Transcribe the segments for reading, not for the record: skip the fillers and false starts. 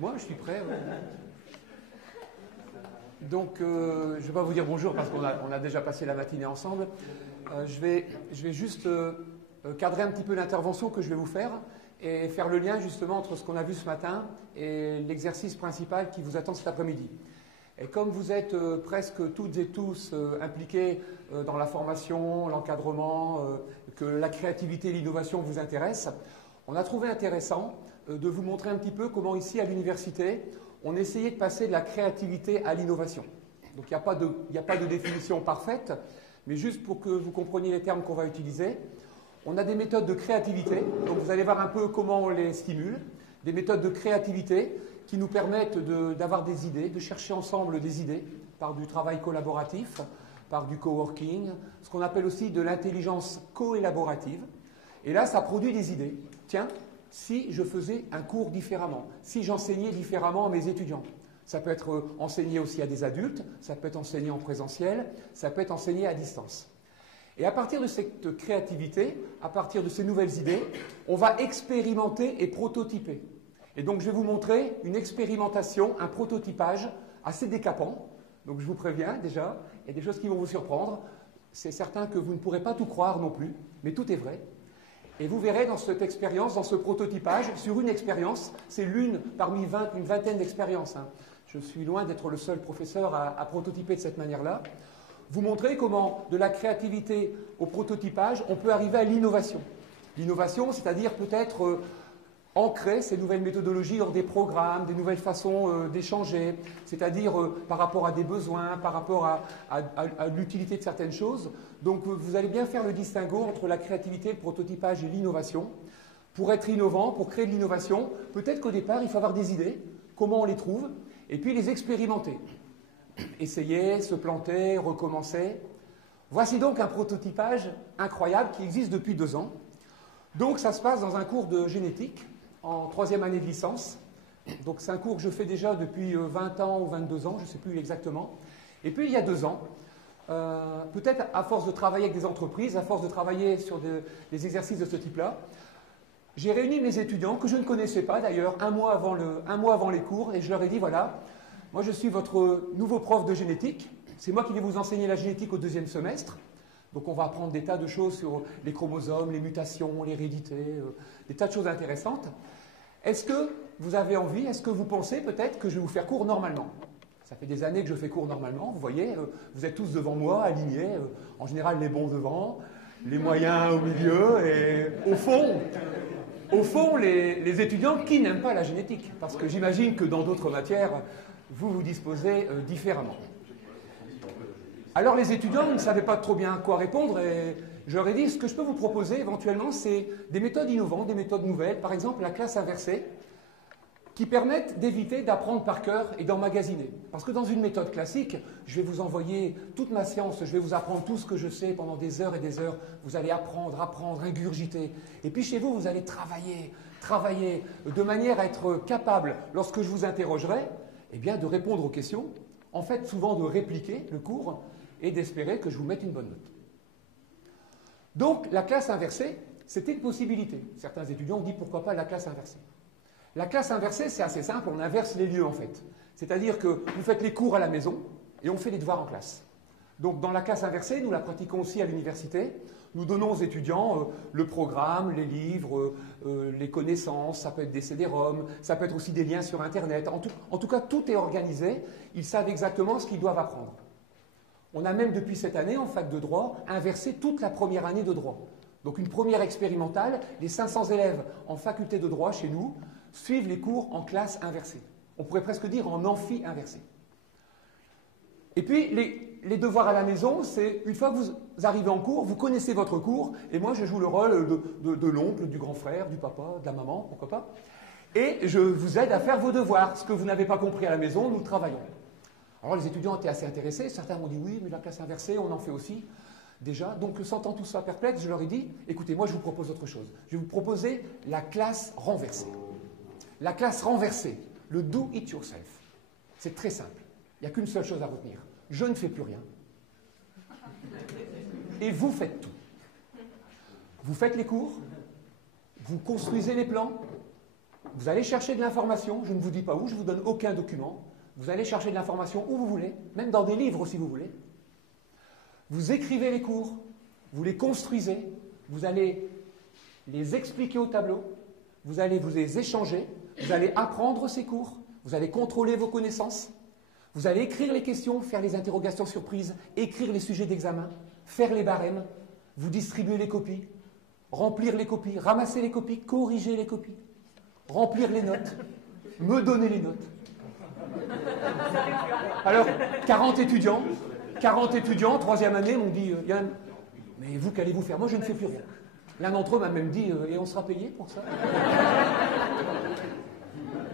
Moi, je suis prêt. Ouais. Donc, je ne vais pas vous dire bonjour parce qu'on a déjà passé la matinée ensemble. Je vais juste cadrer un petit peu l'intervention que je vais vous faire et faire le lien justement entre ce qu'on a vu ce matin et l'exercice principal qui vous attend cet après-midi. Et comme vous êtes presque toutes et tous impliqués dans la formation, l'encadrement, que la créativité et l'innovation vous intéressent, on a trouvé intéressant de vous montrer un petit peu comment ici à l'université, on essayait de passer de la créativité à l'innovation. Donc il n'y a pas de définition parfaite, mais juste pour que vous compreniez les termes qu'on va utiliser, on a des méthodes de créativité, donc vous allez voir un peu comment on les stimule, des méthodes de créativité qui nous permettent d'avoir des idées, de chercher ensemble des idées par du travail collaboratif, par du coworking, ce qu'on appelle aussi de l'intelligence coélaborative. Et là, ça produit des idées. Tiens, si je faisais un cours différemment, si j'enseignais différemment à mes étudiants. Ça peut être enseigné aussi à des adultes, ça peut être enseigné en présentiel, ça peut être enseigné à distance. Et à partir de cette créativité, à partir de ces nouvelles idées, on va expérimenter et prototyper. Et donc je vais vous montrer une expérimentation, un prototypage assez décapant. Donc je vous préviens déjà, il y a des choses qui vont vous surprendre. C'est certain que vous ne pourrez pas tout croire non plus, mais tout est vrai. Et vous verrez dans cette expérience, dans ce prototypage, sur une expérience, c'est l'une parmi une vingtaine d'expériences. Hein. Je suis loin d'être le seul professeur à prototyper de cette manière-là. Vous montrer comment, de la créativité au prototypage, on peut arriver à l'innovation. L'innovation, c'est-à-dire peut-être ancrer ces nouvelles méthodologies dans des programmes, des nouvelles façons d'échanger, c'est-à-dire par rapport à des besoins, par rapport à l'utilité de certaines choses. Donc vous allez bien faire le distinguo entre la créativité, le prototypage et l'innovation. Pour être innovant, pour créer de l'innovation, peut-être qu'au départ, il faut avoir des idées, comment on les trouve, et puis les expérimenter. Essayer, se planter, recommencer. Voici donc un prototypage incroyable qui existe depuis 2 ans. Donc ça se passe dans un cours de génétique en 3e année de licence. Donc c'est un cours que je fais déjà depuis 20 ans ou 22 ans, je ne sais plus exactement. Et puis il y a 2 ans, peut-être à force de travailler avec des entreprises, à force de travailler sur des exercices de ce type-là, j'ai réuni mes étudiants que je ne connaissais pas d'ailleurs un mois avant les cours et je leur ai dit voilà, moi je suis votre nouveau prof de génétique, c'est moi qui vais vous enseigner la génétique au 2e semestre. Donc on va apprendre des tas de choses sur les chromosomes, les mutations, l'hérédité, des tas de choses intéressantes. Est-ce que vous avez envie, est-ce que vous pensez peut-être que je vais vous faire cours normalement? Ça fait des années que je fais cours normalement, vous voyez, vous êtes tous devant moi, alignés, en général les bons devant, les moyens au milieu, et au fond les étudiants qui n'aiment pas la génétique, parce que j'imagine que dans d'autres matières, vous disposez différemment. Alors les étudiants ne savaient pas trop bien quoi répondre et je leur ai dit ce que je peux vous proposer éventuellement c'est des méthodes innovantes, des méthodes nouvelles, par exemple la classe inversée, qui permettent d'éviter d'apprendre par cœur et d'emmagasiner. Parce que dans une méthode classique, je vais vous envoyer toute ma science, je vais vous apprendre tout ce que je sais pendant des heures et des heures, vous allez apprendre, ingurgiter. Et puis chez vous, vous allez travailler de manière à être capable, lorsque je vous interrogerai, eh bien de répondre aux questions, en fait souvent de répliquer le cours, et d'espérer que je vous mette une bonne note. Donc, la classe inversée, c'était une possibilité. Certains étudiants ont dit pourquoi pas la classe inversée. La classe inversée, c'est assez simple, on inverse les lieux en fait. C'est-à-dire que vous faites les cours à la maison et on fait les devoirs en classe. Donc, dans la classe inversée, nous la pratiquons aussi à l'université. Nous donnons aux étudiants le programme, les livres, les connaissances, ça peut être des CD-ROM, ça peut être aussi des liens sur Internet. En tout cas, tout est organisé, ils savent exactement ce qu'ils doivent apprendre. On a même depuis cette année, en fac de droit, inversé toute la première année de droit. Donc une première expérimentale, les 500 élèves en faculté de droit chez nous suivent les cours en classe inversée. On pourrait presque dire en amphi inversé. Et puis les devoirs à la maison, c'est une fois que vous arrivez en cours, vous connaissez votre cours, et moi je joue le rôle de l'oncle, du grand frère, du papa, de la maman, pourquoi pas. Et je vous aide à faire vos devoirs. Ce que vous n'avez pas compris à la maison, nous travaillons. Alors les étudiants étaient assez intéressés, certains m'ont dit oui, mais la classe inversée, on en fait aussi déjà. Donc sentant tout ça perplexe, je leur ai dit, écoutez, moi je vous propose autre chose. Je vais vous proposer la classe renversée. La classe renversée, le do it yourself. C'est très simple, il n'y a qu'une seule chose à retenir. Je ne fais plus rien. Et vous faites tout. Vous faites les cours, vous construisez les plans, vous allez chercher de l'information, je ne vous dis pas où, je ne vous donne aucun document. Vous allez chercher de l'information où vous voulez, même dans des livres si vous voulez. Vous écrivez les cours, vous les construisez, vous allez les expliquer au tableau, vous allez vous les échanger, vous allez apprendre ces cours, vous allez contrôler vos connaissances, vous allez écrire les questions, faire les interrogations surprises, écrire les sujets d'examen, faire les barèmes, vous distribuer les copies, remplir les copies, ramasser les copies, corriger les copies, remplir les notes, me donner les notes. Alors, 40 étudiants, troisième année, m'ont dit Yann, mais vous, qu'allez-vous faire? Moi, je ne fais plus rien. L'un d'entre eux m'a même dit et on sera payé pour ça?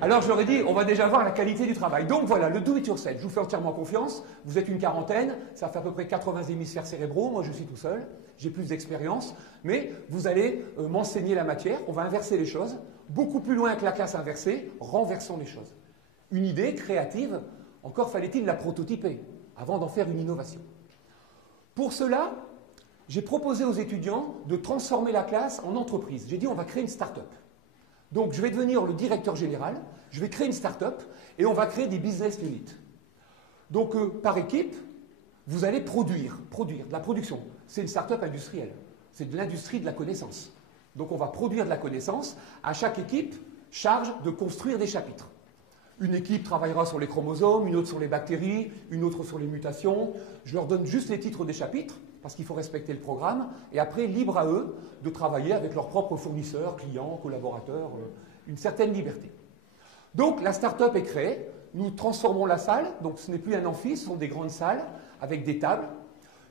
Alors, je leur ai dit on va déjà voir la qualité du travail. Donc, voilà, le do it yourself. Je vous fais entièrement confiance. Vous êtes une quarantaine, ça fait à peu près 80 hémisphères cérébraux. Moi, je suis tout seul, j'ai plus d'expérience. Mais vous allez m'enseigner la matière. On va inverser les choses. Beaucoup plus loin que la classe inversée, renversons les choses. Une idée créative, encore fallait-il la prototyper avant d'en faire une innovation. Pour cela, j'ai proposé aux étudiants de transformer la classe en entreprise. J'ai dit on va créer une start-up. Donc je vais devenir le directeur général, je vais créer une start-up et on va créer des business units. Donc par équipe, vous allez produire de la production. C'est une start-up industrielle, c'est de l'industrie de la connaissance. Donc on va produire de la connaissance. À chaque équipe, charge de construire des chapitres. Une équipe travaillera sur les chromosomes, une autre sur les bactéries, une autre sur les mutations. Je leur donne juste les titres des chapitres, parce qu'il faut respecter le programme, et après, libre à eux de travailler avec leurs propres fournisseurs, clients, collaborateurs, une certaine liberté. Donc, la start-up est créée, nous transformons la salle, donc ce n'est plus un amphi, ce sont des grandes salles, avec des tables.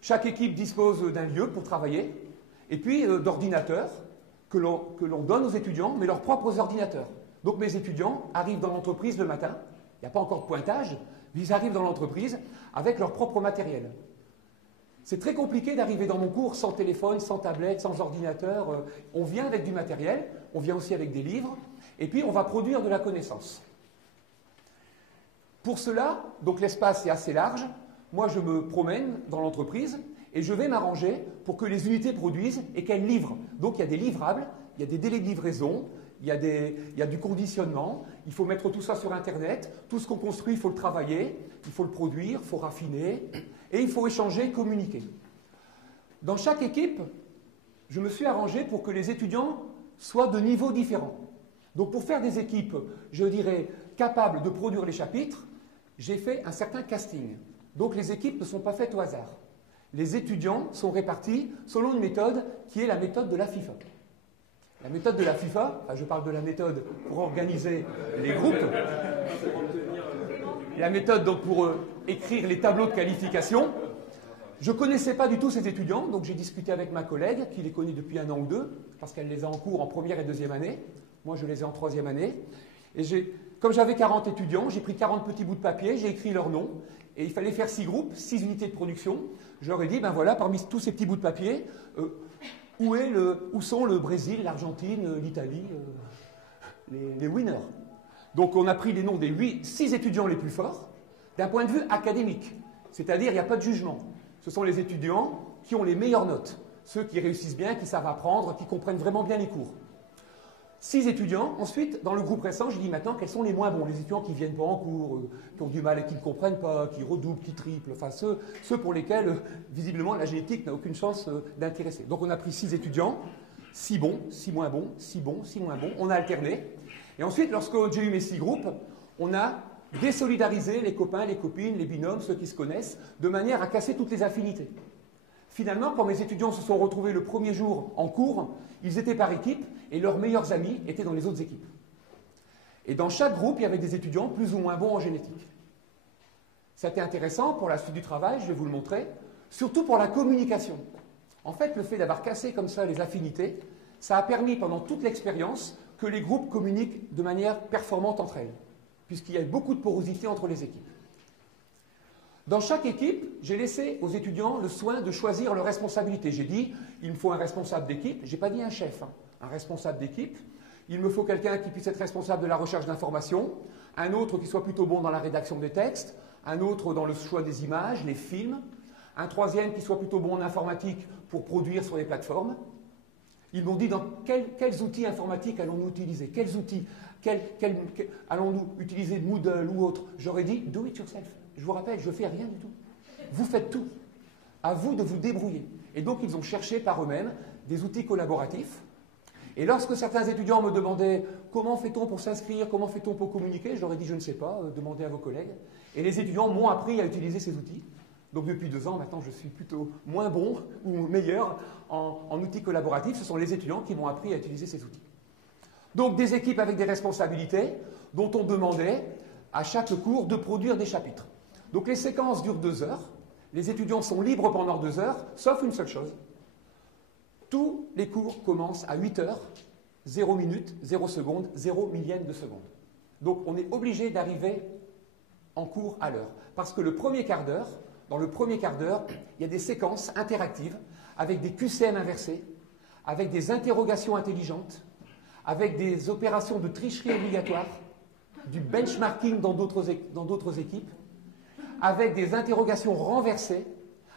Chaque équipe dispose d'un lieu pour travailler, et puis d'ordinateurs que l'on donne aux étudiants, mais leurs propres ordinateurs. Donc mes étudiants arrivent dans l'entreprise le matin, il n'y a pas encore de pointage, mais ils arrivent dans l'entreprise avec leur propre matériel. C'est très compliqué d'arriver dans mon cours sans téléphone, sans tablette, sans ordinateur. On vient avec du matériel, on vient aussi avec des livres, et puis on va produire de la connaissance. Pour cela, donc l'espace est assez large, moi je me promène dans l'entreprise et je vais m'arranger pour que les unités produisent et qu'elles livrent. Donc il y a des livrables, il y a des délais de livraison, il y a du conditionnement, il faut mettre tout ça sur Internet, tout ce qu'on construit, il faut le travailler, il faut le produire, il faut raffiner, et il faut échanger, communiquer. Dans chaque équipe, je me suis arrangé pour que les étudiants soient de niveaux différents. Donc pour faire des équipes, je dirais, capables de produire les chapitres, j'ai fait un certain casting. Donc les équipes ne sont pas faites au hasard. Les étudiants sont répartis selon une méthode qui est la méthode de la FIFA. La méthode de la FIFA, je parle de la méthode pour organiser les groupes, la méthode donc pour écrire les tableaux de qualification. Je ne connaissais pas du tout ces étudiants, donc j'ai discuté avec ma collègue qui les connaît depuis 1 an ou 2, parce qu'elle les a en cours en première et deuxième année. Moi, je les ai en troisième année. Et comme j'avais 40 étudiants, j'ai pris 40 petits bouts de papier, j'ai écrit leurs noms, et il fallait faire 6 groupes, 6 unités de production. Je leur ai dit, ben voilà, parmi tous ces petits bouts de papier, où sont le Brésil, l'Argentine, l'Italie, les winners. Donc on a pris les noms des 6 étudiants les plus forts, d'un point de vue académique. C'est-à-dire, il n'y a pas de jugement. Ce sont les étudiants qui ont les meilleures notes. Ceux qui réussissent bien, qui savent apprendre, qui comprennent vraiment bien les cours. 6 étudiants. Ensuite, dans le groupe récent, j'ai dit maintenant quels sont les moins bons. Les étudiants qui ne viennent pas en cours, qui ont du mal et qui ne comprennent pas, qui redoublent, qui triplent. Enfin, ceux pour lesquels, visiblement, la génétique n'a aucune chance d'intéresser. Donc on a pris 6 étudiants, 6 bons, 6 moins bons, 6 bons, 6 moins bons. On a alterné. Et ensuite, lorsque j'ai eu mes 6 groupes, on a désolidarisé les copains, les copines, les binômes, ceux qui se connaissent, de manière à casser toutes les affinités. Finalement, quand mes étudiants se sont retrouvés le premier jour en cours, ils étaient par équipe et leurs meilleurs amis étaient dans les autres équipes. Et dans chaque groupe, il y avait des étudiants plus ou moins bons en génétique. C'était intéressant pour la suite du travail, je vais vous le montrer, surtout pour la communication. En fait, le fait d'avoir cassé comme ça les affinités, ça a permis pendant toute l'expérience que les groupes communiquent de manière performante entre elles, puisqu'il y a beaucoup de porosité entre les équipes. Dans chaque équipe, j'ai laissé aux étudiants le soin de choisir leur responsabilité. J'ai dit, il me faut un responsable d'équipe, je n'ai pas dit un chef, un responsable d'équipe. Il me faut quelqu'un qui puisse être responsable de la recherche d'informations, un autre qui soit plutôt bon dans la rédaction des textes, un autre dans le choix des images, les films, un troisième qui soit plutôt bon en informatique pour produire sur les plateformes. Ils m'ont dit dans quels outils informatiques allons-nous utiliser, Allons-nous utiliser Moodle ou autre? J'aurais dit do it yourself. Je vous rappelle, je ne fais rien du tout. Vous faites tout. À vous de vous débrouiller. Et donc, ils ont cherché par eux-mêmes des outils collaboratifs. Et lorsque certains étudiants me demandaient comment fait-on pour s'inscrire, comment fait-on pour communiquer, je leur ai dit je ne sais pas, demandez à vos collègues. Et les étudiants m'ont appris à utiliser ces outils. Donc depuis 2 ans, maintenant, je suis plutôt moins bon ou meilleur en outils collaboratifs. Ce sont les étudiants qui m'ont appris à utiliser ces outils. Donc des équipes avec des responsabilités dont on demandait à chaque cours de produire des chapitres. Donc les séquences durent 2 heures. Les étudiants sont libres pendant 2 heures, sauf une seule chose. Tous les cours commencent à 8 heures, 0 minute, 0 seconde, 0 millième de seconde. Donc on est obligé d'arriver en cours à l'heure. Parce que le premier quart d'heure, dans le premier quart d'heure, il y a des séquences interactives avec des QCM inversés, avec des interrogations intelligentes, avec des opérations de tricherie obligatoire, du benchmarking dans d'autres équipes, avec des interrogations renversées,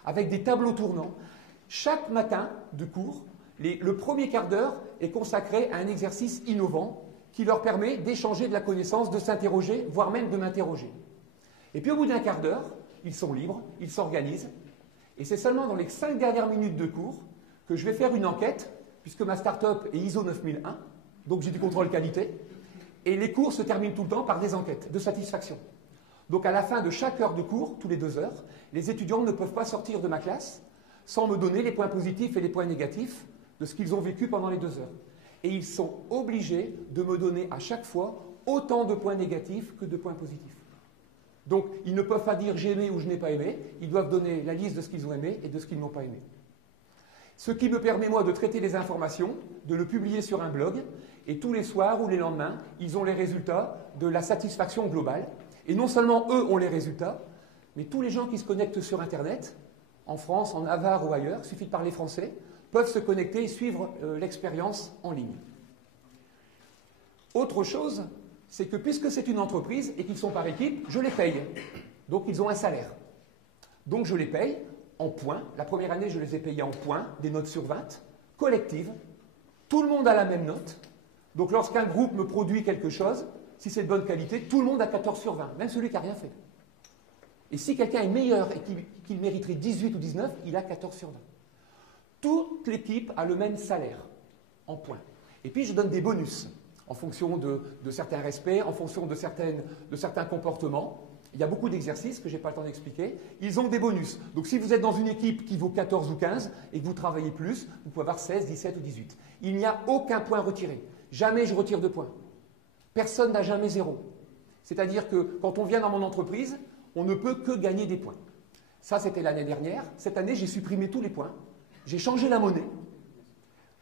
avec des tableaux tournants. Chaque matin de cours, le premier quart d'heure est consacré à un exercice innovant qui leur permet d'échanger de la connaissance, de s'interroger, voire même de m'interroger. Et puis au bout d'un quart d'heure, ils sont libres, ils s'organisent, et c'est seulement dans les 5 dernières minutes de cours que je vais faire une enquête, puisque ma start-up est ISO 9001, donc j'ai du contrôle qualité, et les cours se terminent tout le temps par des enquêtes de satisfaction. Donc à la fin de chaque heure de cours, tous les 2 heures, les étudiants ne peuvent pas sortir de ma classe sans me donner les points positifs et les points négatifs de ce qu'ils ont vécu pendant les 2 heures. Et ils sont obligés de me donner à chaque fois autant de points négatifs que de points positifs. Donc ils ne peuvent pas dire j'ai aimé ou je n'ai pas aimé, ils doivent donner la liste de ce qu'ils ont aimé et de ce qu'ils n'ont pas aimé. Ce qui me permet moi de traiter les informations, de le publier sur un blog, et tous les soirs ou les lendemains, ils ont les résultats de la satisfaction globale. Et non seulement eux ont les résultats, mais tous les gens qui se connectent sur Internet, en France, en Navarre ou ailleurs, il suffit de parler français, peuvent se connecter et suivre l'expérience en ligne. Autre chose, c'est que puisque c'est une entreprise et qu'ils sont par équipe, je les paye. Donc ils ont un salaire. Donc je les paye en points. La première année, je les ai payés en points, des notes sur 20, collectives. Tout le monde a la même note. Donc lorsqu'un groupe me produit quelque chose, si c'est de bonne qualité, tout le monde a 14 sur 20, même celui qui n'a rien fait. Et si quelqu'un est meilleur et qu'il mériterait 18 ou 19, il a 14 sur 20. Toute l'équipe a le même salaire, en points. Et puis je donne des bonus, en fonction de certains respects, en fonction de certains comportements. Il y a beaucoup d'exercices que je n'ai pas le temps d'expliquer. Ils ont des bonus. Donc si vous êtes dans une équipe qui vaut 14 ou 15 et que vous travaillez plus, vous pouvez avoir 16, 17 ou 18. Il n'y a aucun point retiré. Jamais je retire de points. Personne n'a jamais 0. C'est-à-dire que quand on vient dans mon entreprise, on ne peut que gagner des points. Ça, c'était l'année dernière. Cette année, j'ai supprimé tous les points. J'ai changé la monnaie.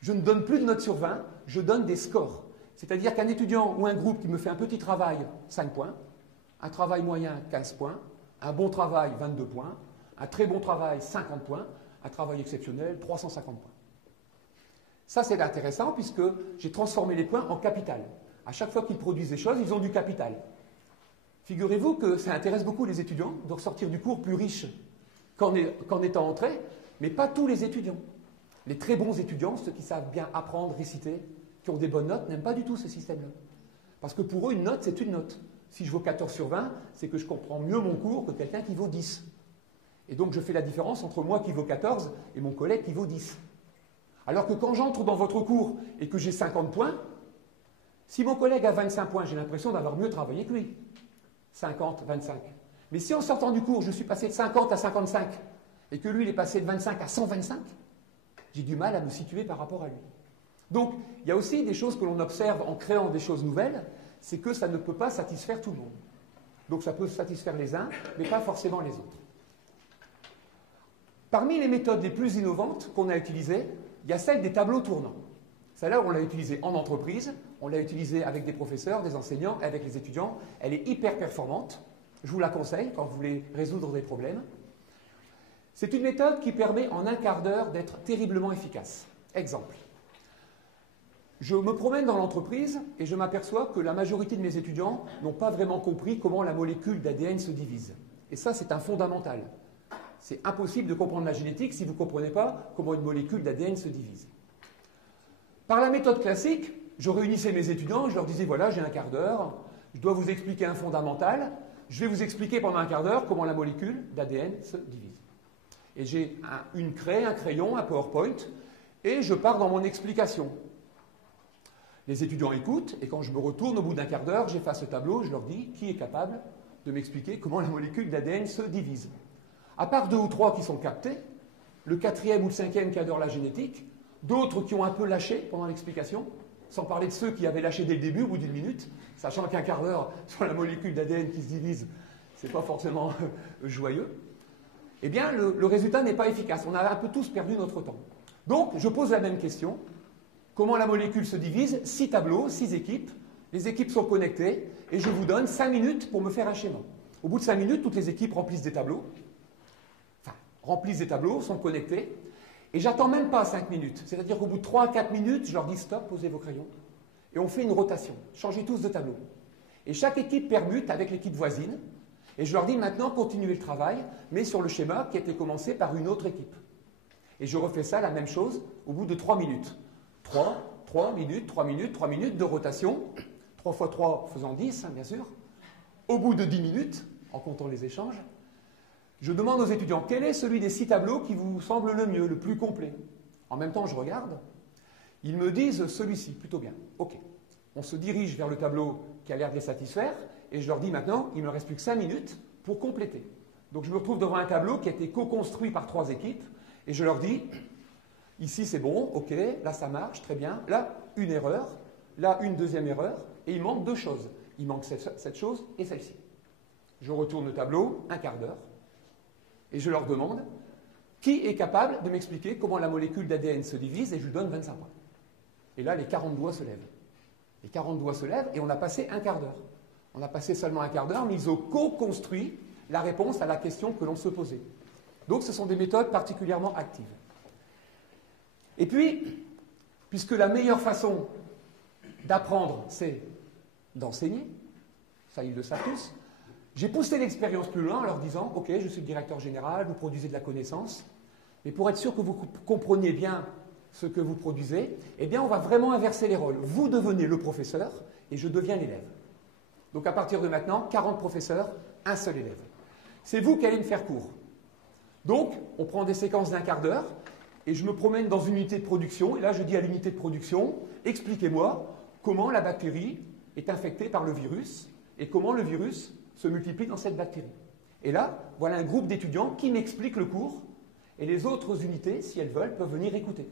Je ne donne plus de notes sur 20, je donne des scores. C'est-à-dire qu'un étudiant ou un groupe qui me fait un petit travail, 5 points, un travail moyen, 15 points, un bon travail, 22 points, un très bon travail, 50 points, un travail exceptionnel, 350 points. Ça, c'est intéressant puisque j'ai transformé les points en capital. À chaque fois qu'ils produisent des choses, ils ont du capital. Figurez-vous que ça intéresse beaucoup les étudiants de ressortir du cours plus riches qu'en étant entrés, mais pas tous les étudiants. Les très bons étudiants, ceux qui savent bien apprendre, réciter, qui ont des bonnes notes, n'aiment pas du tout ce système-là. Parce que pour eux, une note, c'est une note. Si je vaux 14 sur 20, c'est que je comprends mieux mon cours que quelqu'un qui vaut 10. Et donc, je fais la différence entre moi qui vaut 14 et mon collègue qui vaut 10. Alors que quand j'entre dans votre cours et que j'ai 50 points, si mon collègue a 25 points, j'ai l'impression d'avoir mieux travaillé que lui. 50, 25. Mais si en sortant du cours, je suis passé de 50 à 55 et que lui, il est passé de 25 à 125, j'ai du mal à me situer par rapport à lui. Donc, il y a aussi des choses que l'on observe en créant des choses nouvelles, c'est que ça ne peut pas satisfaire tout le monde. Donc, ça peut satisfaire les uns, mais pas forcément les autres. Parmi les méthodes les plus innovantes qu'on a utilisées, il y a celle des tableaux tournants. Celle-là, on l'a utilisée en entreprise, on l'a utilisée avec des professeurs, des enseignants, avec les étudiants. Elle est hyper performante. Je vous la conseille quand vous voulez résoudre des problèmes. C'est une méthode qui permet en un quart d'heure d'être terriblement efficace. Exemple. Je me promène dans l'entreprise et je m'aperçois que la majorité de mes étudiants n'ont pas vraiment compris comment la molécule d'ADN se divise. Et ça, c'est un fondamental. C'est impossible de comprendre la génétique si vous ne comprenez pas comment une molécule d'ADN se divise. Par la méthode classique, je réunissais mes étudiants, je leur disais, voilà, j'ai un quart d'heure, je dois vous expliquer un fondamental, je vais vous expliquer pendant un quart d'heure comment la molécule d'ADN se divise. Et j'ai une craie, un crayon, un PowerPoint, et je pars dans mon explication. Les étudiants écoutent, et quand je me retourne au bout d'un quart d'heure, j'efface ce tableau, je leur dis, qui est capable de m'expliquer comment la molécule d'ADN se divise? À part 2 ou 3 qui sont captés, le 4e ou le 5e qui adore la génétique, d'autres qui ont un peu lâché pendant l'explication, sans parler de ceux qui avaient lâché dès le début, au bout d'une minute, sachant qu'un quart d'heure sur la molécule d'ADN qui se divise, c'est pas forcément joyeux. Eh bien, le résultat n'est pas efficace. On a un peu tous perdu notre temps. Donc, je pose la même question. Comment la molécule se divise? 6 tableaux, 6 équipes. Les équipes sont connectées et je vous donne 5 minutes pour me faire un schéma. Au bout de 5 minutes, toutes les équipes remplissent des tableaux. Sont connectés. Et j'attends même pas 5 minutes. C'est-à-dire qu'au bout de 3 à 4 minutes, je leur dis stop, posez vos crayons. Et on fait une rotation. Changez tous de tableau. Et chaque équipe permute avec l'équipe voisine. Et je leur dis maintenant, continuez le travail, mais sur le schéma qui a été commencé par une autre équipe. Et je refais ça, la même chose, au bout de 3 minutes. 3 minutes, 3 minutes, 3 minutes de rotation. 3 fois 3 faisant 10, hein, bien sûr. Au bout de 10 minutes, en comptant les échanges, je demande aux étudiants, quel est celui des 6 tableaux qui vous semble le mieux, le plus complet? En même temps, je regarde. Ils me disent celui-ci, plutôt bien. OK. On se dirige vers le tableau qui a l'air de les satisfaire, et je leur dis maintenant, il ne me reste plus que 5 minutes pour compléter. Donc je me retrouve devant un tableau qui a été co-construit par 3 équipes, et je leur dis, ici c'est bon, OK, là ça marche, très bien, là une erreur, là une deuxième erreur, et il manque 2 choses. Il manque cette chose et celle-ci. Je retourne le tableau, un quart d'heure, et je leur demande, qui est capable de m'expliquer comment la molécule d'ADN se divise, et je lui donne 25 points. Et là, les 40 doigts se lèvent. Les 40 doigts se lèvent, et on a passé un quart d'heure. On a passé seulement un quart d'heure, mais ils ont co-construit la réponse à la question que l'on se posait. Donc ce sont des méthodes particulièrement actives. Et puis, puisque la meilleure façon d'apprendre, c'est d'enseigner, ça ils le savent tous, j'ai poussé l'expérience plus loin en leur disant, OK, je suis le directeur général, vous produisez de la connaissance, mais pour être sûr que vous compreniez bien ce que vous produisez, eh bien on va vraiment inverser les rôles. Vous devenez le professeur et je deviens l'élève. Donc à partir de maintenant, 40 professeurs, un seul élève. C'est vous qui allez me faire cours. Donc, on prend des séquences d'un quart d'heure et je me promène dans une unité de production. Et là, je dis à l'unité de production, expliquez-moi comment la bactérie est infectée par le virus et comment le virus se multiplie dans cette bactérie. Et là, voilà un groupe d'étudiants qui m'expliquent le cours et les autres unités, si elles veulent, peuvent venir écouter.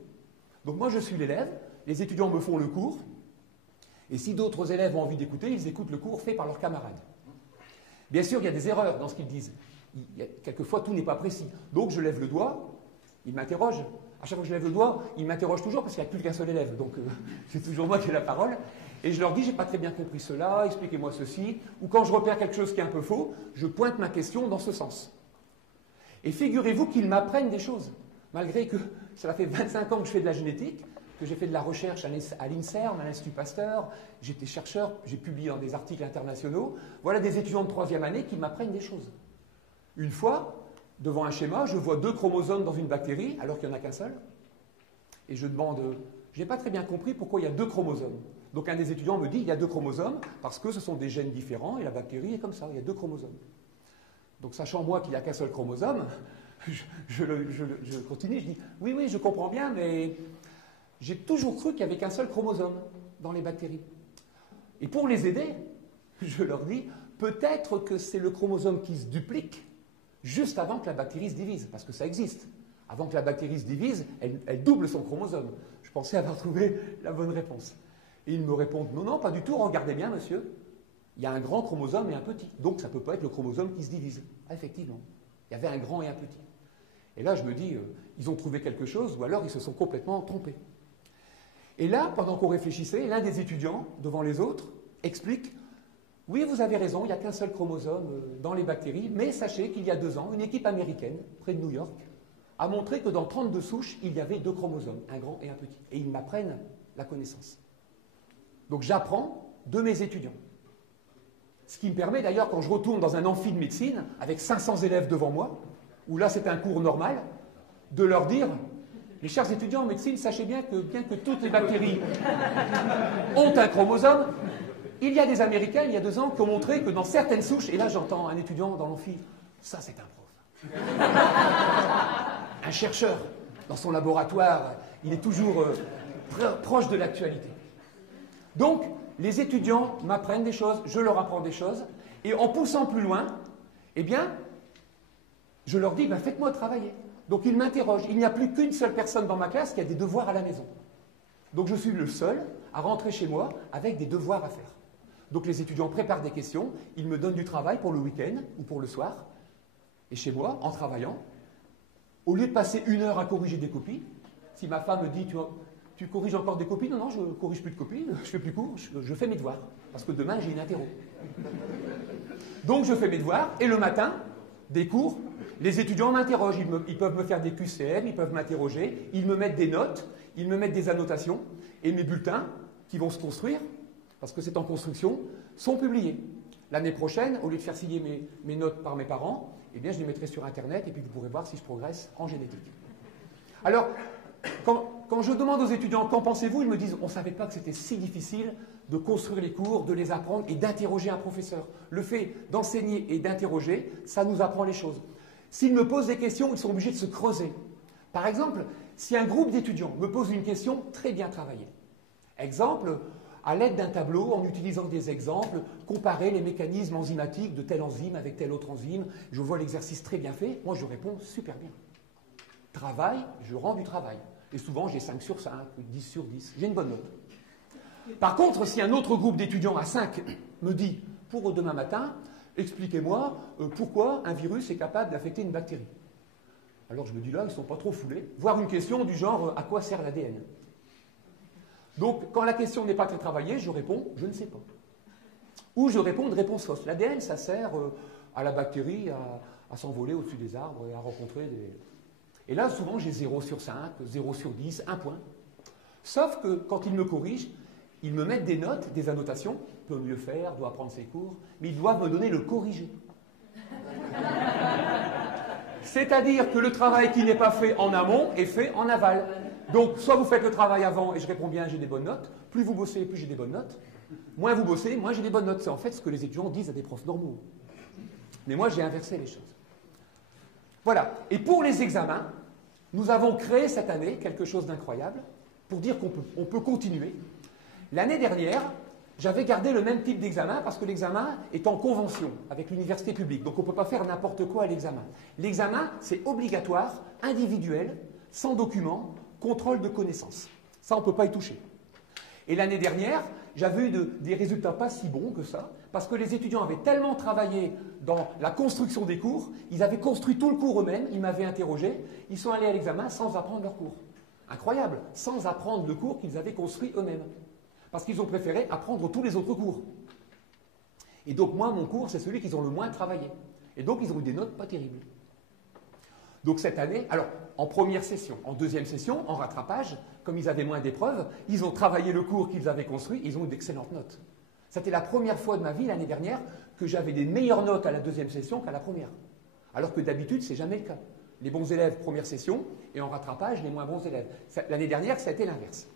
Donc moi, je suis l'élève, les étudiants me font le cours. Et si d'autres élèves ont envie d'écouter, ils écoutent le cours fait par leurs camarades. Bien sûr, il y a des erreurs dans ce qu'ils disent. Quelquefois, tout n'est pas précis. Donc, je lève le doigt, ils m'interrogent. À chaque fois que je lève le doigt, ils m'interrogent toujours parce qu'il n'y a plus qu'un seul élève. Donc, c'est toujours moi qui ai la parole. Et je leur dis, j'ai pas très bien compris cela, expliquez-moi ceci. Ou quand je repère quelque chose qui est un peu faux, je pointe ma question dans ce sens. Et figurez-vous qu'ils m'apprennent des choses. Malgré que cela fait 25 ans que je fais de la génétique, que j'ai fait de la recherche à l'INSERM, à l'Institut Pasteur, j'étais chercheur, j'ai publié dans des articles internationaux. Voilà des étudiants de 3e année qui m'apprennent des choses. Une fois, devant un schéma, je vois 2 chromosomes dans une bactérie, alors qu'il n'y en a qu'un seul. Et je demande, je n'ai pas très bien compris pourquoi il y a 2 chromosomes. Donc un des étudiants me dit, il y a 2 chromosomes, parce que ce sont des gènes différents, et la bactérie est comme ça, il y a 2 chromosomes. Donc sachant moi qu'il n'y a qu'un seul chromosome, je continue, je dis, oui, je comprends bien, mais j'ai toujours cru qu'il n'y avait qu'un seul chromosome dans les bactéries. Et pour les aider, je leur dis, peut-être que c'est le chromosome qui se duplique juste avant que la bactérie se divise, parce que ça existe. Avant que la bactérie se divise, elle double son chromosome. Je pensais avoir trouvé la bonne réponse. Et ils me répondent, non, pas du tout, regardez bien, monsieur. Il y a un grand chromosome et un petit. Donc ça ne peut pas être le chromosome qui se divise. Ah, effectivement, il y avait un grand et un petit. Et là, je me dis, ils ont trouvé quelque chose, ou alors ils se sont complètement trompés. Et là, pendant qu'on réfléchissait, l'un des étudiants, devant les autres, explique, oui, vous avez raison, il n'y a qu'un seul chromosome dans les bactéries, mais sachez qu'il y a 2 ans, une équipe américaine, près de New York, a montré que dans 32 souches, il y avait 2 chromosomes, un grand et un petit. Et ils m'apprennent la connaissance. Donc j'apprends de mes étudiants. Ce qui me permet d'ailleurs, quand je retourne dans un amphi de médecine, avec 500 élèves devant moi, où là c'est un cours normal, de leur dire, Mes chers étudiants en médecine, sachez bien que toutes les bactéries ont un chromosome, il y a des Américains, il y a 2 ans, qui ont montré que dans certaines souches, et là j'entends un étudiant dans l'amphi, ça c'est un prof. Un chercheur, dans son laboratoire, il est toujours proche de l'actualité. Donc, les étudiants m'apprennent des choses, je leur apprends des choses, et en poussant plus loin, eh bien, je leur dis, ben, faites-moi travailler. Donc, ils m'interrogent. Il n'y a plus qu'une seule personne dans ma classe qui a des devoirs à la maison. Donc, je suis le seul à rentrer chez moi avec des devoirs à faire. Donc, les étudiants préparent des questions, ils me donnent du travail pour le week-end ou pour le soir, et chez moi, en travaillant, au lieu de passer 1 heure à corriger des copies, si ma femme me dit tu corriges encore des copies, non, je ne corrige plus de copies, je fais plus cours, je fais mes devoirs, parce que demain j'ai une interro. Donc je fais mes devoirs, et le matin, des cours, les étudiants m'interrogent, ils peuvent me faire des QCM, ils peuvent m'interroger, ils me mettent des notes, ils me mettent des annotations, et mes bulletins, qui vont se construire, parce que c'est en construction, sont publiés. L'année prochaine, au lieu de faire signer mes notes par mes parents, eh bien, je les mettrai sur Internet et puis vous pourrez voir si je progresse en génétique. Alors, quand je demande aux étudiants qu'en pensez-vous, ils me disent on ne savait pas que c'était si difficile de construire les cours, de les apprendre et d'interroger un professeur. Le fait d'enseigner et d'interroger, ça nous apprend les choses. S'ils me posent des questions, ils sont obligés de se creuser. Par exemple, si un groupe d'étudiants me pose une question très bien travaillée, exemple, à l'aide d'un tableau, en utilisant des exemples, comparer les mécanismes enzymatiques de telle enzyme avec telle autre enzyme. Je vois l'exercice très bien fait, moi je réponds super bien. Travail, je rends du travail. Et souvent j'ai 5 sur 5, 10 sur 10, j'ai une bonne note. Par contre, si un autre groupe d'étudiants à 5 me dit, pour demain matin, expliquez-moi pourquoi un virus est capable d'affecter une bactérie. Alors je me dis là, ils ne sont pas trop foulés. Voire une question du genre, à quoi sert l'ADN ? Donc, quand la question n'est pas très travaillée, je réponds « je ne sais pas ». Ou je réponds de réponse fausse. L'ADN, ça sert à la bactérie à s'envoler au-dessus des arbres et à rencontrer des... Et là, souvent, j'ai 0 sur 5, 0 sur 10, 1 point. Sauf que quand ils me corrigent, ils me mettent des notes, des annotations, peut mieux faire, doit apprendre ses cours, mais ils doivent me donner le corrigé. C'est-à-dire que le travail qui n'est pas fait en amont est fait en aval. Donc, soit vous faites le travail avant et je réponds bien, j'ai des bonnes notes. Plus vous bossez, plus j'ai des bonnes notes. Moins vous bossez, moins j'ai des bonnes notes. C'est en fait ce que les étudiants disent à des profs normaux. Mais moi, j'ai inversé les choses. Voilà. Et pour les examens, nous avons créé cette année quelque chose d'incroyable pour dire qu'on peut continuer. L'année dernière, j'avais gardé le même type d'examen parce que l'examen est en convention avec l'université publique. Donc, on ne peut pas faire n'importe quoi à l'examen. L'examen, c'est obligatoire, individuel, sans document, contrôle de connaissances. Ça, on ne peut pas y toucher. Et l'année dernière, j'avais eu des résultats pas si bons que ça, parce que les étudiants avaient tellement travaillé dans la construction des cours, ils avaient construit tout le cours eux-mêmes, ils m'avaient interrogé, ils sont allés à l'examen sans apprendre leur cours. Incroyable, sans apprendre le cours qu'ils avaient construit eux-mêmes. Parce qu'ils ont préféré apprendre tous les autres cours. Et donc moi, mon cours, c'est celui qu'ils ont le moins travaillé. Et donc ils ont eu des notes pas terribles. Donc cette année, alors en première session, en deuxième session, en rattrapage, comme ils avaient moins d'épreuves, ils ont travaillé le cours qu'ils avaient construit, ils ont eu d'excellentes notes. C'était la première fois de ma vie l'année dernière que j'avais des meilleures notes à la deuxième session qu'à la première. Alors que d'habitude, c'est jamais le cas. Les bons élèves, première session, et en rattrapage, les moins bons élèves. L'année dernière, ça a été l'inverse.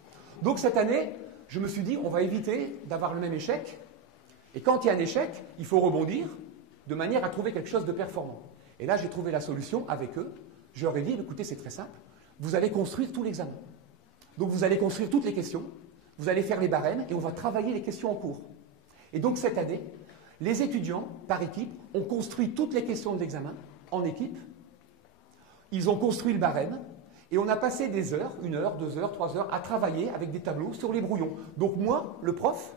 Donc cette année, je me suis dit, on va éviter d'avoir le même échec. Et quand il y a un échec, il faut rebondir de manière à trouver quelque chose de performant. Et là, j'ai trouvé la solution avec eux. Je leur ai dit, écoutez, c'est très simple, vous allez construire tout l'examen. Donc vous allez construire toutes les questions, vous allez faire les barèmes et on va travailler les questions en cours. Et donc cette année, les étudiants, par équipe, ont construit toutes les questions de l'examen en équipe. Ils ont construit le barème et on a passé des heures, 1 heure, 2 heures, 3 heures, à travailler avec des tableaux sur les brouillons. Donc moi, le prof,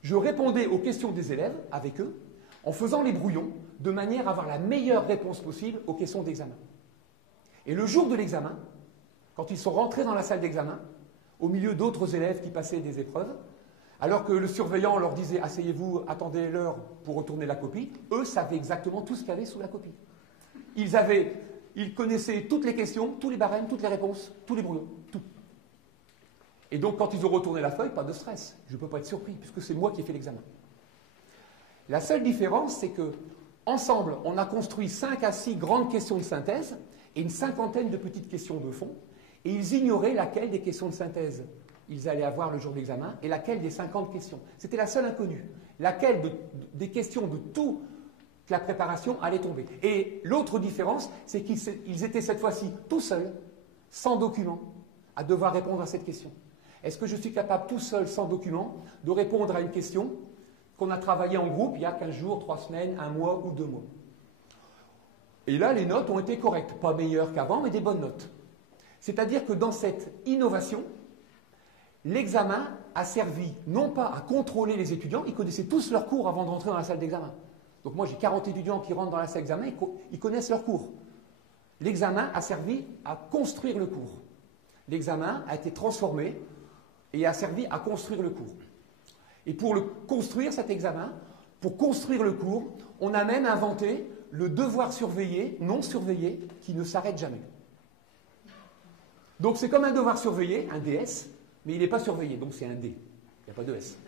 je répondais aux questions des élèves avec eux en faisant les brouillons de manière à avoir la meilleure réponse possible aux questions d'examen. Et le jour de l'examen, quand ils sont rentrés dans la salle d'examen, au milieu d'autres élèves qui passaient des épreuves, alors que le surveillant leur disait « asseyez-vous, attendez l'heure pour retourner la copie », eux savaient exactement tout ce qu'il y avait sous la copie. Ils connaissaient toutes les questions, tous les barèmes, toutes les réponses, tous les brouillons, tout. Et donc quand ils ont retourné la feuille, pas de stress. Je ne peux pas être surpris, puisque c'est moi qui ai fait l'examen. La seule différence, c'est que ensemble, on a construit 5 à 6 grandes questions de synthèse et une cinquantaine de petites questions de fond. et ils ignoraient laquelle des questions de synthèse ils allaient avoir le jour d'examen et laquelle des 50 questions. C'était la seule inconnue. Laquelle des questions de toute la préparation allait tomber. Et l'autre différence, c'est qu'ils étaient cette fois-ci tout seuls, sans document, à devoir répondre à cette question. Est-ce que je suis capable tout seul, sans document, de répondre à une question qu'on a travaillée en groupe il y a 15 jours, 3 semaines, 1 mois ou 2 mois? Et là, les notes ont été correctes. Pas meilleures qu'avant, mais des bonnes notes. C'est-à-dire que dans cette innovation, l'examen a servi non pas à contrôler les étudiants, ils connaissaient tous leurs cours avant de rentrer dans la salle d'examen. Donc moi, j'ai 40 étudiants qui rentrent dans la salle d'examen, ils connaissent leurs cours. L'examen a servi à construire le cours. L'examen a été transformé et a servi à construire le cours. Et pour construire cet examen, pour construire le cours, on a même inventé le devoir surveillé, non surveillé, qui ne s'arrête jamais. Donc c'est comme un devoir surveillé, un DS, mais il n'est pas surveillé, donc c'est un D. Il n'y a pas de S.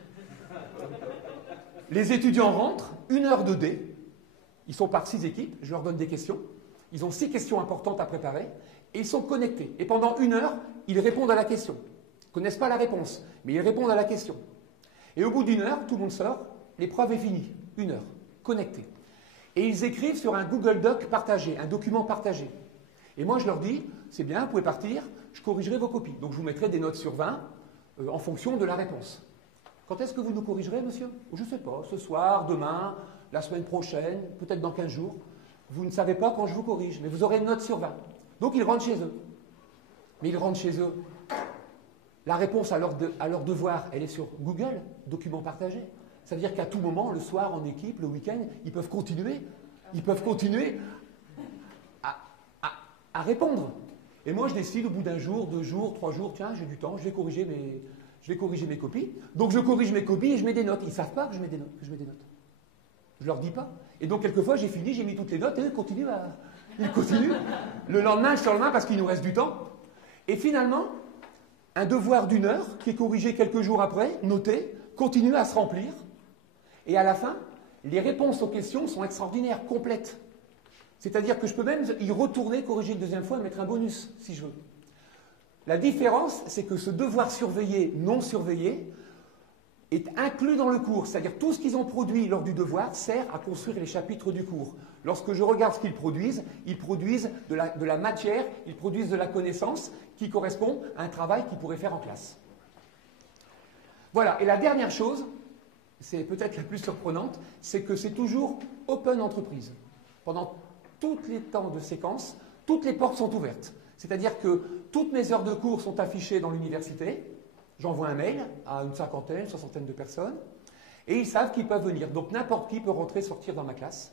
Les étudiants rentrent, 1 heure de D. Ils sont par 6 équipes, je leur donne des questions. Ils ont 6 questions importantes à préparer et ils sont connectés. Et pendant 1 heure, ils répondent à la question. Ils ne connaissent pas la réponse, mais ils répondent à la question. Et au bout d'1 heure, tout le monde sort, l'épreuve est finie. 1 heure, connectés. Et ils écrivent sur un Google Doc partagé, un document partagé. Et moi, je leur dis, c'est bien, vous pouvez partir, je corrigerai vos copies. Donc, je vous mettrai des notes sur 20 en fonction de la réponse. Quand est-ce que vous nous corrigerez, monsieur? Je ne sais pas, ce soir, demain, la semaine prochaine, peut-être dans 15 jours. Vous ne savez pas quand je vous corrige, mais vous aurez une note sur 20. Donc, ils rentrent chez eux. Mais ils rentrent chez eux. La réponse à leur devoir, elle est sur Google, document partagé. C'est-à-dire qu'à tout moment, le soir, en équipe, le week-end, ils peuvent continuer. Ils peuvent continuer à répondre. Et moi, je décide au bout d'1 jour, 2 jours, 3 jours, tiens, j'ai du temps, je vais corriger mes copies. Donc, je corrige mes copies et je mets des notes. Ils ne savent pas que je mets des notes. Je ne leur dis pas. Et donc, quelquefois, j'ai fini, j'ai mis toutes les notes et eux continuent. Le lendemain, le surlendemain, parce qu'il nous reste du temps. Et finalement, un devoir d'1 heure, qui est corrigé quelques jours après, noté, continue à se remplir. Et à la fin, les réponses aux questions sont extraordinaires, complètes. C'est-à-dire que je peux même y retourner, corriger une 2e fois et mettre un bonus, si je veux. La différence, c'est que ce devoir surveillé, non surveillé, est inclus dans le cours. C'est-à-dire tout ce qu'ils ont produit lors du devoir sert à construire les chapitres du cours. Lorsque je regarde ce qu'ils produisent de la matière, ils produisent de la connaissance qui correspond à un travail qu'ils pourraient faire en classe. Voilà. Et la dernière chose, c'est peut-être la plus surprenante, c'est que c'est toujours open entreprise. Pendant tous les temps de séquence, toutes les portes sont ouvertes. C'est-à-dire que toutes mes heures de cours sont affichées dans l'université. J'envoie un mail à une 50aine, 60aine de personnes, et ils savent qu'ils peuvent venir. Donc n'importe qui peut rentrer, sortir dans ma classe.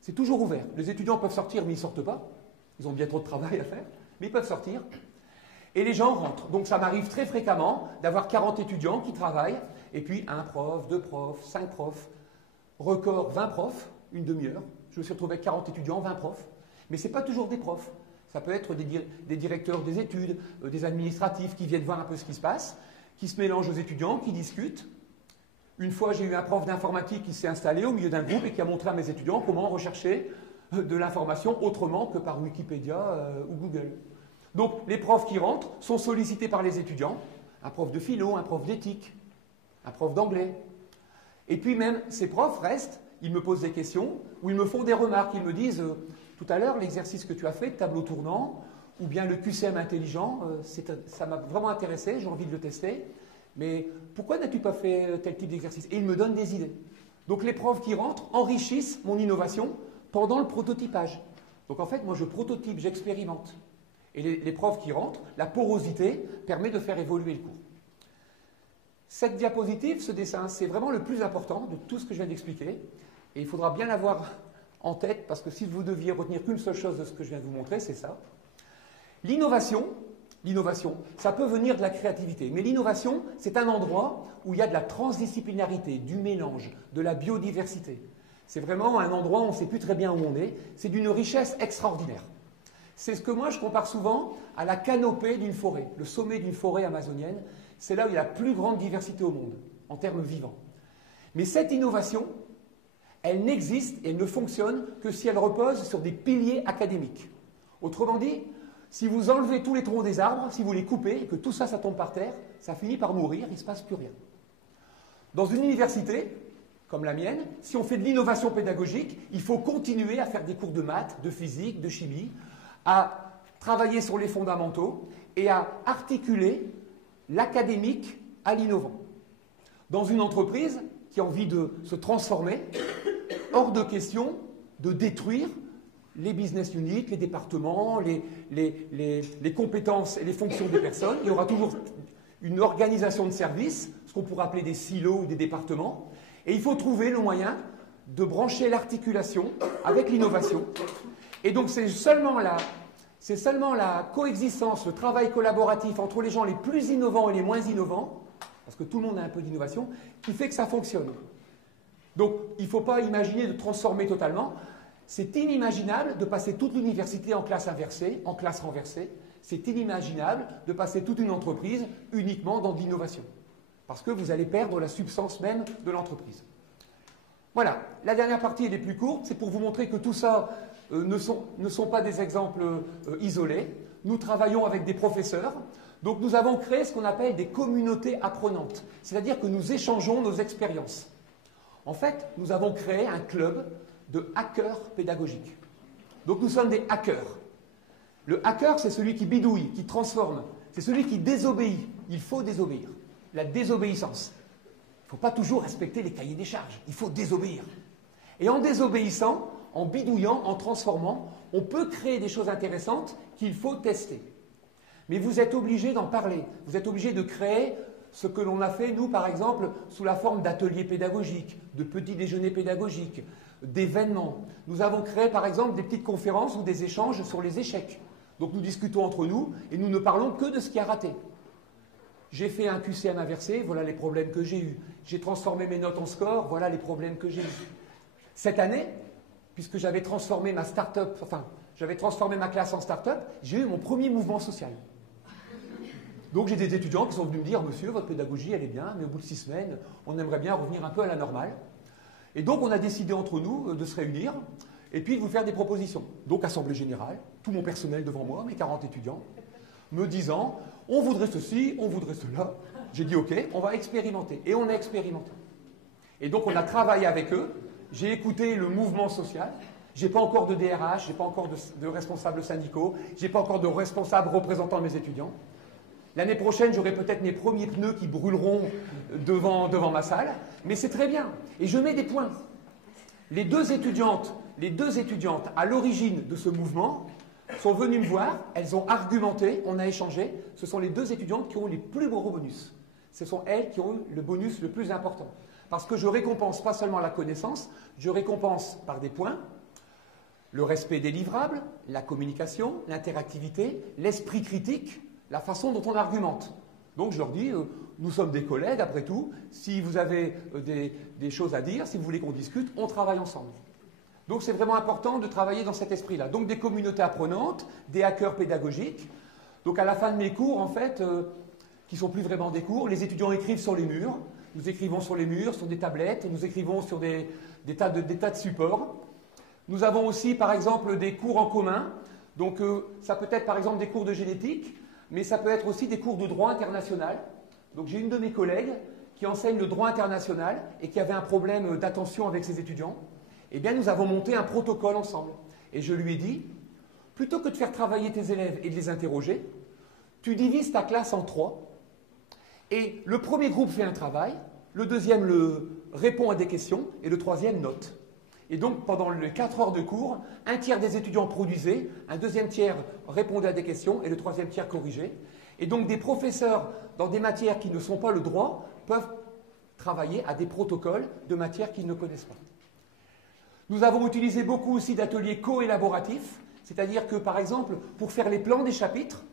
C'est toujours ouvert. Les étudiants peuvent sortir, mais ils ne sortent pas. Ils ont bien trop de travail à faire, mais ils peuvent sortir. Et les gens rentrent. Donc ça m'arrive très fréquemment d'avoir 40 étudiants qui travaillent, et puis 1 prof, 2 profs, 5 profs, record 20 profs, une demi-heure. Je me suis retrouvé avec 40 étudiants, 20 profs. Mais ce n'est pas toujours des profs. Ça peut être des directeurs des études, des administratifs qui viennent voir un peu ce qui se passe, qui se mélangent aux étudiants, qui discutent. Une fois, j'ai eu un prof d'informatique qui s'est installé au milieu d'un groupe et qui a montré à mes étudiants comment rechercher de l'information autrement que par Wikipédia ou Google. Donc, les profs qui rentrent sont sollicités par les étudiants. Un prof de philo, un prof d'éthique, un prof d'anglais. Et puis même, ces profs restent, ils me posent des questions ou ils me font des remarques. Ils me disent, tout à l'heure, l'exercice que tu as fait, tableau tournant, ou bien le QCM intelligent, ça m'a vraiment intéressé, j'ai envie de le tester. Mais pourquoi n'as-tu pas fait tel type d'exercice? Et ils me donnent des idées. Donc les profs qui rentrent enrichissent mon innovation pendant le prototypage. Donc en fait, moi je prototype, j'expérimente. Et les profs qui rentrent, la porosité permet de faire évoluer le cours. Cette diapositive, ce dessin, c'est vraiment le plus important de tout ce que je viens d'expliquer. Et il faudra bien l'avoir en tête, parce que si vous deviez retenir qu'une seule chose de ce que je viens de vous montrer, c'est ça. L'innovation, ça peut venir de la créativité. Mais l'innovation, c'est un endroit où il y a de la transdisciplinarité, du mélange, de la biodiversité. C'est vraiment un endroit où on ne sait plus très bien où on est. C'est d'une richesse extraordinaire. C'est ce que moi je compare souvent à la canopée d'une forêt, le sommet d'une forêt amazonienne. C'est là où il y a la plus grande diversité au monde, en termes vivants. Mais cette innovation, elle n'existe et elle ne fonctionne que si elle repose sur des piliers académiques. Autrement dit, Si vous enlevez tous les troncs des arbres, si vous les coupez et que tout ça, ça tombe par terre, ça finit par mourir, il ne se passe plus rien. Dans une université, comme la mienne, si on fait de l'innovation pédagogique, il faut continuer à faire des cours de maths, de physique, de chimie, à travailler sur les fondamentaux et à articuler l'académique à l'innovant. Dans une entreprise qui a envie de se transformer, hors de question de détruire les business units, les départements, les compétences et les fonctions des personnes. Il y aura toujours une organisation de services, ce qu'on pourrait appeler des silos ou des départements. Et il faut trouver le moyen de brancher l'articulation avec l'innovation. Et donc c'est seulement la coexistence, le travail collaboratif entre les gens les plus innovants et les moins innovants, parce que tout le monde a un peu d'innovation, qui fait que ça fonctionne. Donc il ne faut pas imaginer de transformer totalement. C'est inimaginable de passer toute l'université en classe inversée, en classe renversée. C'est inimaginable de passer toute une entreprise uniquement dans de l'innovation. Parce que vous allez perdre la substance même de l'entreprise. Voilà, la dernière partie est les plus courte, c'est pour vous montrer que tout ça ne sont pas des exemples isolés. Nous travaillons avec des professeurs, donc nous avons créé ce qu'on appelle des communautés apprenantes, c'est-à-dire que nous échangeons nos expériences. En fait, nous avons créé un club de hackers pédagogiques. Donc nous sommes des hackers. Le hacker, c'est celui qui bidouille, qui transforme, c'est celui qui désobéit. Il faut désobéir. La désobéissance. Il ne faut pas toujours respecter les cahiers des charges, il faut désobéir. Et en désobéissant, en bidouillant, en transformant, on peut créer des choses intéressantes qu'il faut tester. Mais vous êtes obligé d'en parler, vous êtes obligé de créer ce que l'on a fait, nous, par exemple, sous la forme d'ateliers pédagogiques, de petits déjeuners pédagogiques, d'événements. Nous avons créé, par exemple, des petites conférences ou des échanges sur les échecs. Donc nous discutons entre nous et nous ne parlons que de ce qui a raté. J'ai fait un QCM inversé, voilà les problèmes que j'ai eus. J'ai transformé mes notes en score, voilà les problèmes que j'ai eus. Cette année, puisque j'avais transformé ma start-up, j'avais transformé ma classe en start-up, j'ai eu mon premier mouvement social. Donc j'ai des étudiants qui sont venus me dire « Monsieur, votre pédagogie, elle est bien, mais au bout de 6 semaines, on aimerait bien revenir un peu à la normale. » Et donc on a décidé entre nous de se réunir et puis de vous faire des propositions. Donc assemblée générale, tout mon personnel devant moi, mes 40 étudiants, me disant « On voudrait ceci, on voudrait cela. » J'ai dit « Ok, on va expérimenter. » Et on a expérimenté. Et donc on a travaillé avec eux, j'ai écouté le mouvement social. Je n'ai pas encore de DRH, je n'ai pas encore de responsables syndicaux, je n'ai pas encore de responsables représentant mes étudiants. L'année prochaine, j'aurai peut-être mes premiers pneus qui brûleront devant ma salle, mais c'est très bien. Et je mets des points. Les deux étudiantes à l'origine de ce mouvement sont venues me voir, elles ont argumenté, on a échangé. Ce sont les deux étudiantes qui ont les plus gros bonus. Ce sont elles qui ont eu le bonus le plus important. Parce que je récompense pas seulement la connaissance, je récompense par des points le respect des livrables, la communication, l'interactivité, l'esprit critique, la façon dont on argumente. Donc je leur dis, nous sommes des collègues après tout, si vous avez des choses à dire, si vous voulez qu'on discute, on travaille ensemble. Donc c'est vraiment important de travailler dans cet esprit-là. Donc des communautés apprenantes, des hackers pédagogiques. Donc à la fin de mes cours, en fait, qui ne sont plus vraiment des cours, les étudiants écrivent sur les murs, nous écrivons sur les murs, sur des tablettes, nous écrivons sur des tas de supports. Nous avons aussi, par exemple, des cours en commun. Donc ça peut être, par exemple, des cours de génétique, mais ça peut être aussi des cours de droit international. Donc j'ai une de mes collègues qui enseigne le droit international et qui avait un problème d'attention avec ses étudiants. Eh bien, nous avons monté un protocole ensemble. Et je lui ai dit, plutôt que de faire travailler tes élèves et de les interroger, tu divises ta classe en 3. Et le premier groupe fait un travail, le deuxième répond à des questions et le troisième note. Et donc, pendant les 4 heures de cours, un tiers des étudiants produisaient, un deuxième tiers répondait à des questions et le troisième tiers corrigeait. Et donc, des professeurs dans des matières qui ne sont pas le droit peuvent travailler à des protocoles de matières qu'ils ne connaissent pas. Nous avons utilisé beaucoup aussi d'ateliers co-élaboratifs, c'est-à-dire que, par exemple, pour faire les plans des chapitres,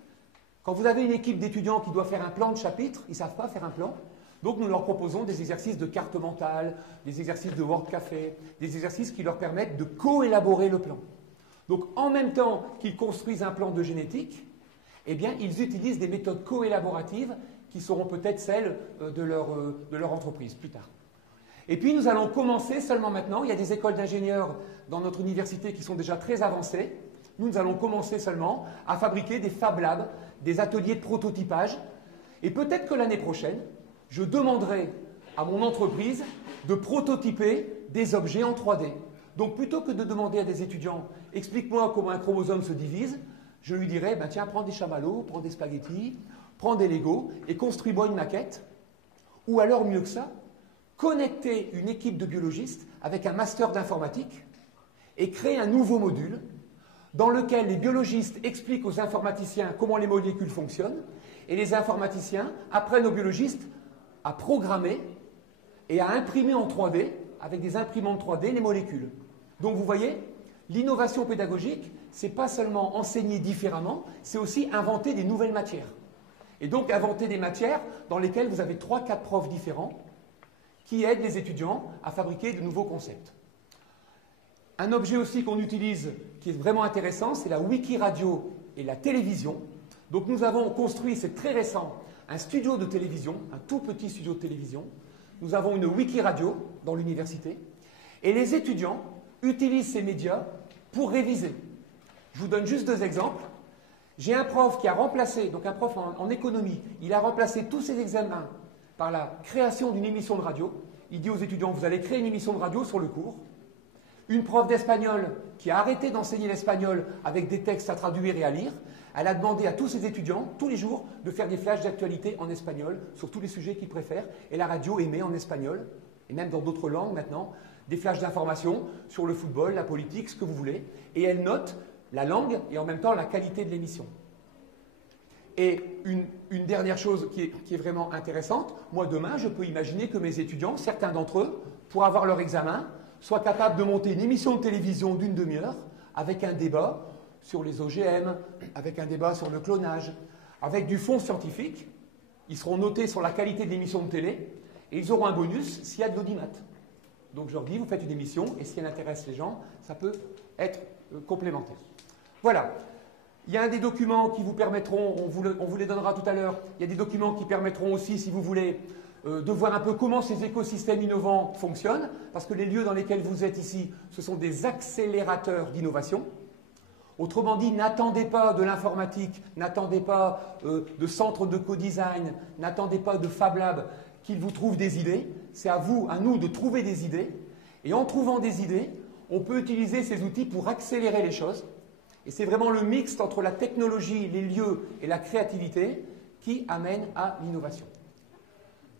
quand vous avez une équipe d'étudiants qui doit faire un plan de chapitre, ils ne savent pas faire un plan. Donc nous leur proposons des exercices de carte mentale, des exercices de Word Café, des exercices qui leur permettent de co-élaborer le plan. Donc en même temps qu'ils construisent un plan de génétique, eh bien ils utilisent des méthodes co-élaboratives qui seront peut-être celles de leur entreprise plus tard. Et puis nous allons commencer seulement maintenant, il y a des écoles d'ingénieurs dans notre université qui sont déjà très avancées, Nous allons commencer seulement à fabriquer des Fab Labs, des ateliers de prototypage. Et peut-être que l'année prochaine, je demanderai à mon entreprise de prototyper des objets en 3D. Donc plutôt que de demander à des étudiants « explique-moi comment un chromosome se divise », je lui dirai « tiens, prends des chamallows, prends des spaghettis, prends des Legos et construis-moi une maquette ». Ou alors, mieux que ça, connecter une équipe de biologistes avec un master d'informatique et créer un nouveau module dans lequel les biologistes expliquent aux informaticiens comment les molécules fonctionnent et les informaticiens apprennent aux biologistes à programmer et à imprimer en 3D, avec des imprimantes 3D, les molécules. Donc vous voyez, l'innovation pédagogique, ce n'est pas seulement enseigner différemment, c'est aussi inventer des nouvelles matières. Et donc inventer des matières dans lesquelles vous avez 3-4 profs différents qui aident les étudiants à fabriquer de nouveaux concepts. Un objet aussi qu'on utilise qui est vraiment intéressant, c'est la Wikiradio et la télévision. Donc nous avons construit, c'est très récent, un studio de télévision, un tout petit studio de télévision. Nous avons une Wikiradio dans l'université et les étudiants utilisent ces médias pour réviser. Je vous donne juste 2 exemples. J'ai un prof qui a remplacé, donc un prof en économie, il a remplacé tous ses examens par la création d'une émission de radio. Il dit aux étudiants, vous allez créer une émission de radio sur le cours. Une prof d'espagnol qui a arrêté d'enseigner l'espagnol avec des textes à traduire et à lire, elle a demandé à tous ses étudiants, tous les jours, de faire des flashs d'actualité en espagnol sur tous les sujets qu'ils préfèrent. Et la radio émet en espagnol, et même dans d'autres langues maintenant, des flashs d'information sur le football, la politique, ce que vous voulez. Et elle note la langue et en même temps la qualité de l'émission. Et une dernière chose qui est vraiment intéressante, moi demain, je peux imaginer que mes étudiants, certains d'entre eux, pour avoir leur examen, soient capables de monter une émission de télévision d'une demi-heure avec un débat sur les OGM, avec un débat sur le clonage, avec du fond scientifique. Ils seront notés sur la qualité de l'émission de télé et ils auront un bonus s'il y a de l'audimat. Donc je leur dis, vous faites une émission et si elle intéresse les gens, ça peut être complémentaire. Voilà. Il y a un des documents qui vous permettront, on vous les donnera tout à l'heure, il y a des documents qui permettront aussi, si vous voulez, de voir un peu comment ces écosystèmes innovants fonctionnent, parce que les lieux dans lesquels vous êtes ici, ce sont des accélérateurs d'innovation. Autrement dit, n'attendez pas de l'informatique, n'attendez pas de centres de co-design, n'attendez pas de Fab Lab qu'ils vous trouvent des idées. C'est à vous, à nous, de trouver des idées. Et en trouvant des idées, on peut utiliser ces outils pour accélérer les choses. Et c'est vraiment le mixte entre la technologie, les lieux et la créativité qui amène à l'innovation.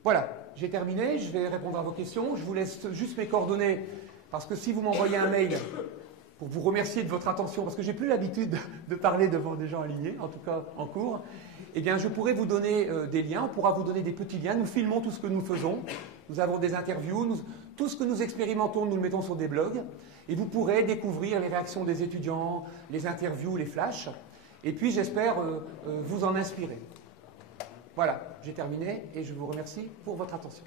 Voilà, j'ai terminé, je vais répondre à vos questions. Je vous laisse juste mes coordonnées, parce que si vous m'envoyez un mail pour vous remercier de votre attention, parce que j'ai plus l'habitude de parler devant des gens alignés, en tout cas en cours, eh bien je pourrai vous donner des liens, on pourra vous donner des petits liens. Nous filmons tout ce que nous faisons, nous avons des interviews, tout ce que nous expérimentons, nous le mettons sur des blogs, et vous pourrez découvrir les réactions des étudiants, les interviews, les flashs, et puis j'espère vous en inspirer. Voilà, j'ai terminé et je vous remercie pour votre attention.